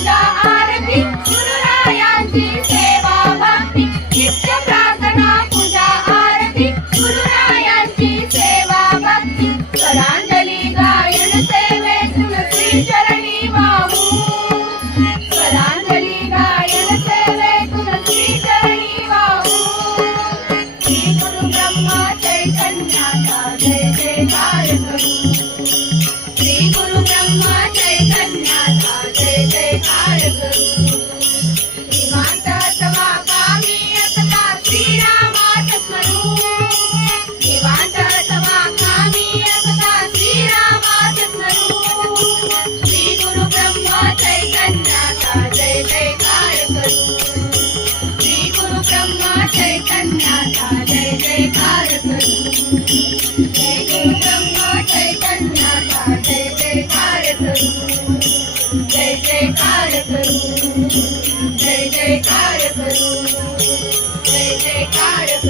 Yeah. जय जय भारत जय गुरु ब्रह्मा जय कन्या जय जय भारत जय जय भारत जय जय भारत जय जय भारत